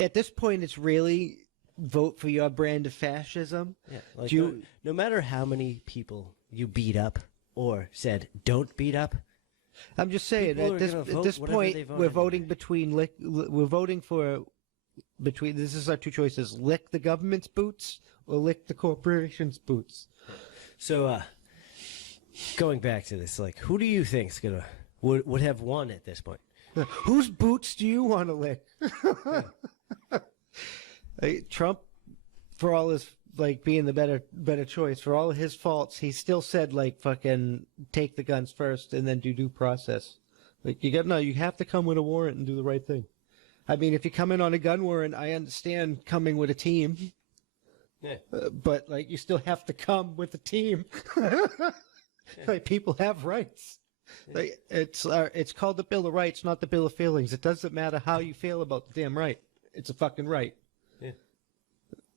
at this point, it's really vote for your brand of fascism. Yeah, like no matter how many people you beat up or said don't beat up, I'm just saying at this point we're voting between this is our two choices: lick the government's boots or lick the corporation's boots. So, going back to this, like, who do you think's would have won at this point? Whose boots do you want to lick? Trump, for all his like being the better choice, for all of his faults, he still said like fucking take the guns first and then do due process. Like you have to come with a warrant and do the right thing. I mean, if you come in on a gun warrant, I understand coming with a team. Yeah. But like you still have to come with a team. Like people have rights. Like it's called the Bill of Rights, not the Bill of Feelings. It doesn't matter how you feel about the damn right. It's a fucking right. Yeah.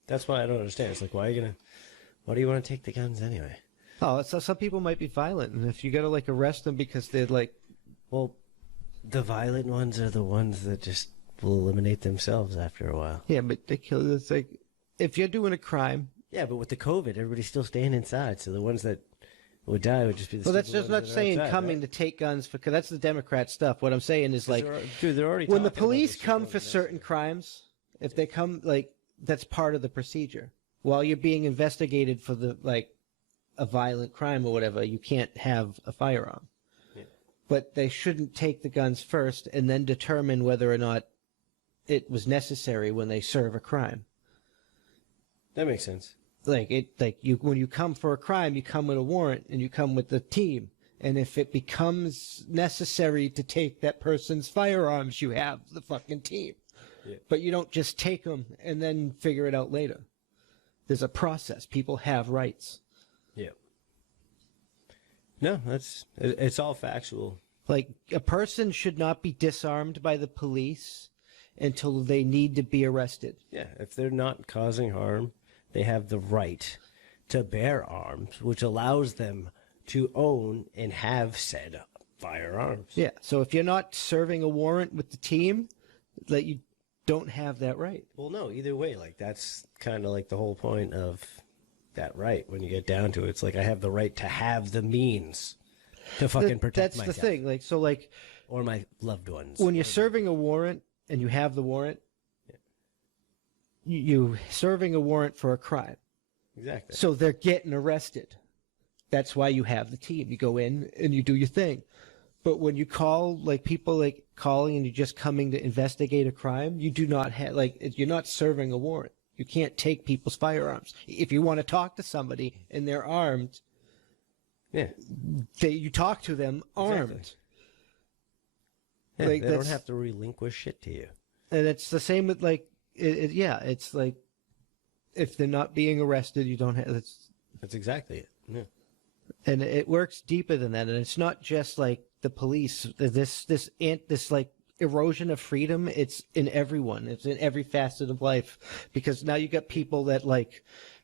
That's why I don't understand. It's like, why do you want to take the guns anyway? Oh, so some people might be violent, and if you gotta like arrest them because they're like, well, the violent ones are the ones that just will eliminate themselves after a while. Yeah, but they kill. It's like if you're doing a crime. Yeah, but with the COVID, everybody's still staying inside, so the ones that would die would just be the. Well, that's just not saying outside, coming right? To take guns because that's the Democrat stuff. What I'm saying is like, they're already when the police come for certain crimes, if they come like that's part of the procedure. While you're being investigated for the like a violent crime or whatever, you can't have a firearm. Yeah. But they shouldn't take the guns first and then determine whether or not it was necessary when they serve a crime. That makes sense. When you come for a crime, you come with a warrant and you come with the team. And if it becomes necessary to take that person's firearms, you have the fucking team. Yeah. But you don't just take them and then figure it out later. There's a process. People have rights. Yeah. No, it's all factual. Like a person should not be disarmed by the police until they need to be arrested. Yeah, if they're not causing harm, they have the right to bear arms, which allows them to own and have said firearms. Yeah, so if you're not serving a warrant with the team, that you don't have that right. Well, no, either way, like that's kind of like the whole point of that right. When you get down to it, it's like I have the right to have the means to fucking protect myself. That's the thing, like so, like or my loved ones. When you're serving a warrant and you have the warrant, you serving a warrant for a crime. Exactly. So they're getting arrested. That's why you have the team. You go in and you do your thing. But when you call, like people like calling and you're just coming to investigate a crime, you do not have, like, you're not serving a warrant. You can't take people's firearms. If you want to talk to somebody and they're armed, you talk to them armed. Exactly. Yeah, like, they don't have to relinquish shit to you. And it's the same with like, it's like if they're not being arrested, you don't have. That's exactly it. Yeah. And it works deeper than that, and it's not just like the police. This like erosion of freedom. It's in everyone. It's in every facet of life, because now you got people that like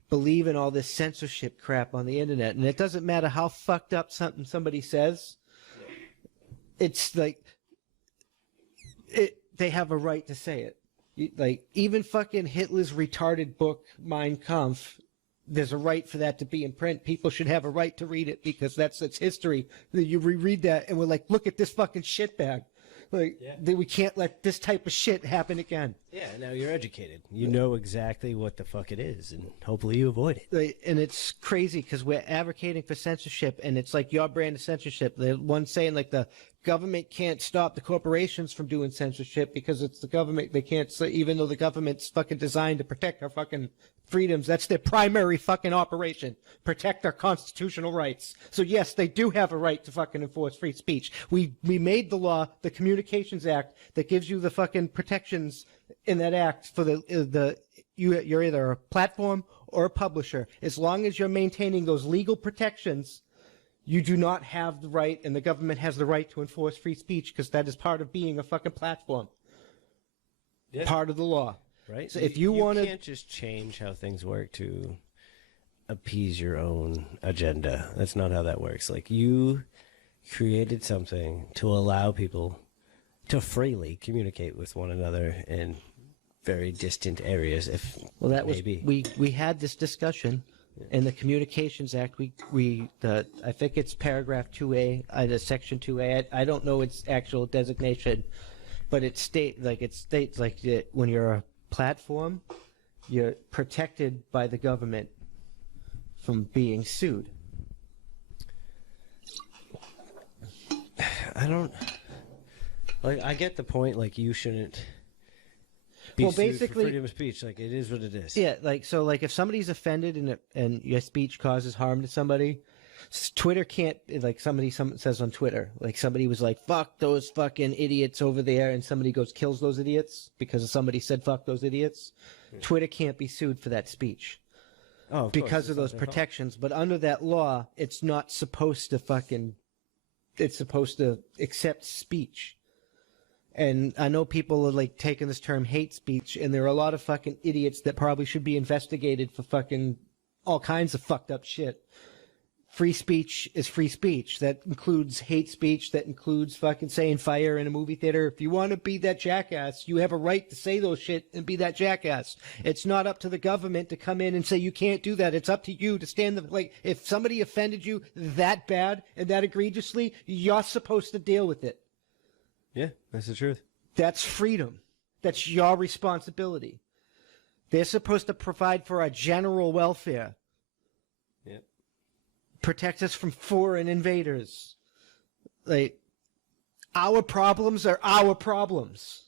believe in all this censorship crap on the internet, and it doesn't matter how fucked up somebody says. It's like they have a right to say it. Like even fucking Hitler's retarded book Mein Kampf. There's a right for that to be in print. People should have a right to read it because that's its history. You reread that and we're like, look at this fucking shitbag. Like, we can't let this type of shit happen again. Yeah, now you're educated. You know exactly what the fuck it is, and hopefully you avoid it. Like, and it's crazy because we're advocating for censorship, and it's like your brand of censorship. The one saying like the government can't stop the corporations from doing censorship because it's the government. They can't, even though the government's fucking designed to protect our fucking freedoms. That's their primary fucking operation. Protect our constitutional rights. So yes, they do have a right to fucking enforce free speech. We made the law, the Communications Act, that gives you the fucking protections in that act for you're either a platform or a publisher. As long as you're maintaining those legal protections, you do not have the right, and the government has the right to enforce free speech because that is part of being a fucking platform. Yeah. Part of the law. Right. So if you want to, can't just change how things work to appease your own agenda. That's not how that works. Like, you created something to allow people to freely communicate with one another and very distant areas. If Well, that was maybe. we had this discussion in the Communications Act. I think it's paragraph 2A, section 2A. I don't know its actual designation, but it states like that when you're a platform, you're protected by the government from being sued. I don't like. I get the point. Like you shouldn't be Well, sued basically- for freedom of speech. Like it is what it is. Yeah, like if somebody's offended and your speech causes harm to somebody, Twitter can't somebody says on Twitter, like somebody was like fuck those fucking idiots over there, and somebody goes kills those idiots because somebody said fuck those idiots. Twitter can't be sued for that speech Oh, because of those protections. But under that law, it's not supposed to it's supposed to accept speech. And I know people are like taking this term hate speech, and there are a lot of fucking idiots that probably should be investigated for fucking all kinds of fucked up shit. Free speech is free speech. That includes hate speech. That includes fucking saying fire in a movie theater. If you want to be that jackass, you have a right to say those shit and be that jackass. It's not up to the government to come in and say you can't do that. It's up to you to stand if somebody offended you that bad and that egregiously, you're supposed to deal with it. Yeah, that's the truth. That's freedom. That's your responsibility. They're supposed to provide for our general welfare. Yep. Protect us from foreign invaders. Like, our problems are our problems.